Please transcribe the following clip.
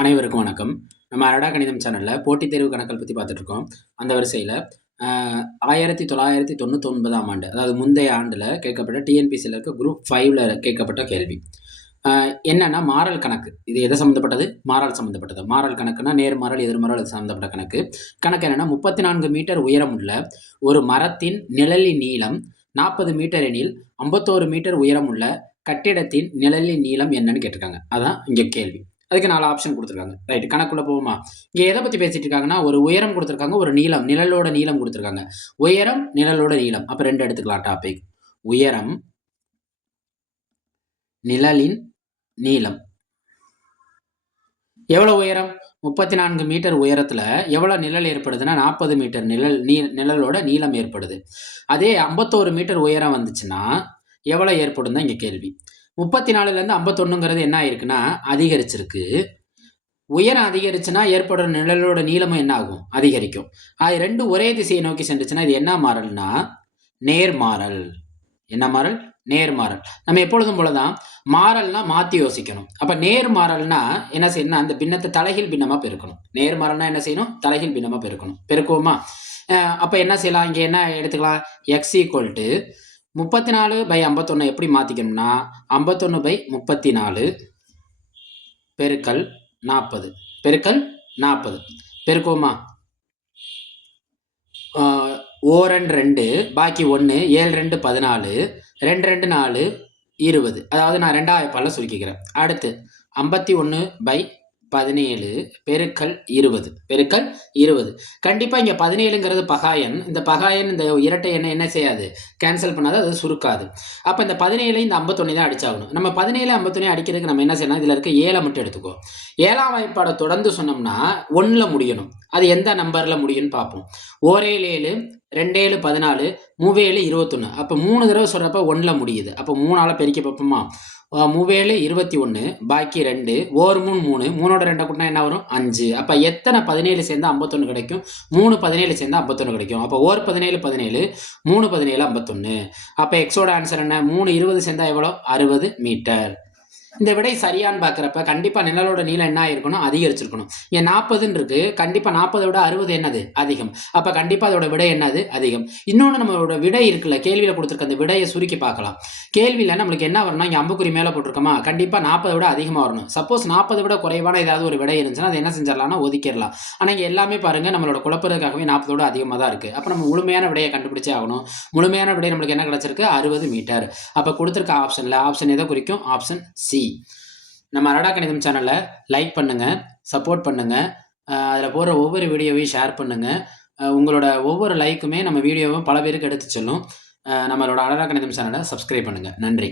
அனைவருக்கும் வணக்கம். நம்ம அரடா கணிதம் சேனல்ல போட்டித் தேர்வு கணக்குகள் பத்தி பார்த்துட்டு இருக்கோம். அந்த வரிசையில 1999ஆம் ஆண்டு, அதாவது முந்தைய ஆண்டுல கேட்கப்பட்ட டிஎன்பிஎஸ்சில இருக்க குரூப் 5ல கேட்கப்பட்ட கேள்வி. என்னன்னா மாறல் கணக்கு. இது எதை சம்மந்தப்பட்டது? மாறல் சம்மந்தப்பட்டது. மாறல் கணக்குன்னா நேர்மாறல், எதிர்மாறல் அது சம்மந்தப்பட்ட கணக்கு. கணக்கு என்னன்னா 34 மீட்டர் உயரமுள்ள ஒரு மரத்தின் நிழலின் நீளம் 40 மீட்டர் எனில் 51 மீட்டர் உயரமுள்ள கட்டிடத்தின் நிழலின் நீளம் என்னன்னு கேட்டிருக்காங்க. அதான் இங்க கேள்வி. அதுக்கு 4 ஆப்ஷன் குடுத்துருக்காங்க. ரைட். கணக்குள்ள போவோமா? இங்க எத பத்தி பேசிட்டு இருக்காங்கன்னா, ஒரு உயரம் குடுத்துருக்காங்க, ஒரு நீளம், நிழலோட நீளம் குடுத்துருக்காங்க. உயரம், நிழலோட நீளம். அப்ப 2 எடுத்துக்கலாம் டாபிக். உயரம், நிழலின் நீளம். எவ்வளவு உயரம்? 34 மீட்டர் உயரத்துல எவ்வளவு நிழல் ஏற்படுதுன்னா 40 மீட்டர் நிழலோட நீளம் ஏற்படுது. அதே 51 மீட்டர் உயரம் வந்துச்சுன்னா எவ்வளவு ஏற்படும் தான் இங்க கேள்வி. 34லேருந்து 51ங்கிறது என்ன ஆயிருக்குன்னா அதிகரிச்சிருக்கு. உயரம் அதிகரிச்சுன்னா ஏற்படுற நிழலோட நீளமும் என்ன ஆகும்? அதிகரிக்கும். அது 2 ஒரே திசையை நோக்கி சென்றுச்சுன்னா இது என்ன மாறல்னா நேர்மாறல். என்ன மாறல்? நேர்மாறல். நம்ம எப்பொழுதும் போலதான் மாறல்னா மாத்தி யோசிக்கணும். அப்ப நேர்மாறல்னா என்ன செய்யணும்? அந்த பின்னத்தை தலைகீழ் பின்னமா பெருக்கணும். நேர்மாறல்னா என்ன செய்யணும்? தலைகீழ் பின்னமா பெருக்கணும். பெருக்குவோமா? அப்ப என்ன செய்யலாம்? இங்க என்ன எடுத்துக்கலாம்? x = 34/51 எப்படி மாத்திக்கணும்னா 51/34 பெருக்கல் 40 பெருக்கல் 40 பெருக்குவோமா? ஓரன் 2 பாக்கி 1 7 2 14 2 2 4 20. அதாவது நான் 2ஆவது பால்ல சுருக்கிக்கிறேன். அடுத்து 51/17 பெருக்கல் 20 பெருக்கல் 20. கண்டிப்பா இங்க 17ங்கிறது பகாயன். இந்த பகாயன் இந்த இரட்டை எண்ணை என்ன செய்யாது? கேன்சல் பண்ணாது, அது சுருக்காது. அப்ப இந்த 17 இந்த 51 தான் அடிச்சாகணும். நம்ம 17 51 அடிக்கிறதுக்கு நம்ம என்ன செய்யணும்? இதுல இருக்க 7 மட்டும் எடுத்துக்கோ. 7ஆம் வாய்ப்பாடை தொடர்ந்து சொன்னோம்னா 1ல முடியணும். அது எந்த நம்பர்ல முடியும்னு பார்ப்போம். 1 7 2 7 14 3 7 21. அப்ப 3 தடவை சொல்றப்ப 1ல முடியுது. அப்ப 3ஆல பெருக்கி பார்ப்போமா? 3 7 21 பாக்கி 2 1 3 3 3ஓட 2 கூட்டினா என்ன வரும்? 5. அப்ப எத்தனை 17 சேர்ந்தா 51 கிடைக்கும்? 3 17 சேர்ந்தா 51 கிடைக்கும். அப்ப 1 17 17 3 17 51. அப்ப எக்ஸோட ஆன்சர் என்ன? 3 20 சேர்ந்தா எவ்வளோ? 60 மீட்டர். இந்த விடை சரியான்னு பார்க்குறப்ப கண்டிப்பா நிழலோட நீளம் என்ன ஆயிருக்கணும்? அதிகரிச்சிருக்கணும். இங்க 40ன்னு இருக்கு. கண்டிப்பா 40 விட 60 என்னது? அதிகம். அப்ப கண்டிப்பா அதோட விடை என்னது? அதிகம். இன்னொன்று நம்மளோட விடை இருக்குல்ல, கேள்வியில கொடுத்துருக்க அந்த விடையை சுருக்கி பார்க்கலாம். கேள்வியில நம்மளுக்கு என்ன வரணும்? இங்க அம்புக்குறி மேல போட்டிருக்கோமா? கண்டிப்பா 40 விட அதிகமா வரணும். சப்போஸ் 40 விட குறைவான ஏதாவது ஒரு விடை இருந்துச்சுன்னா அதை என்ன செஞ்சிடலாம்னா ஒதுக்கிடலாம். ஆனா இங்க எல்லாமே பாருங்க நம்மளோட குழப்பறதுக்காகவே 40 விட அதிகமாக தான் இருக்கு. அப்ப நம்ம முழுமையான விடையை கண்டுபிடிச்சே ஆகணும். முழுமையான விடை நம்மளுக்கு என்ன கிடைச்சிருக்கு? 60 மீட்டர். அப்ப கொடுத்துருக்க ஆப்ஷன் எதை குறிக்கும்? Option C. நம்ம அரடா கணிதம் சேனலை லைக் பண்ணுங்க, சப்போர்ட் பண்ணுங்க. அதில் போடுற ஒவ்வொரு வீடியோவையும் ஷேர் பண்ணுங்க. உங்களோட ஒவ்வொரு லைக்குமே நம்ம வீடியோவை பல பேருக்கு எடுத்து செல்லும். நம்மளோட அரடா கணிதம் சேனலை சப்ஸ்கிரைப் பண்ணுங்க. நன்றி.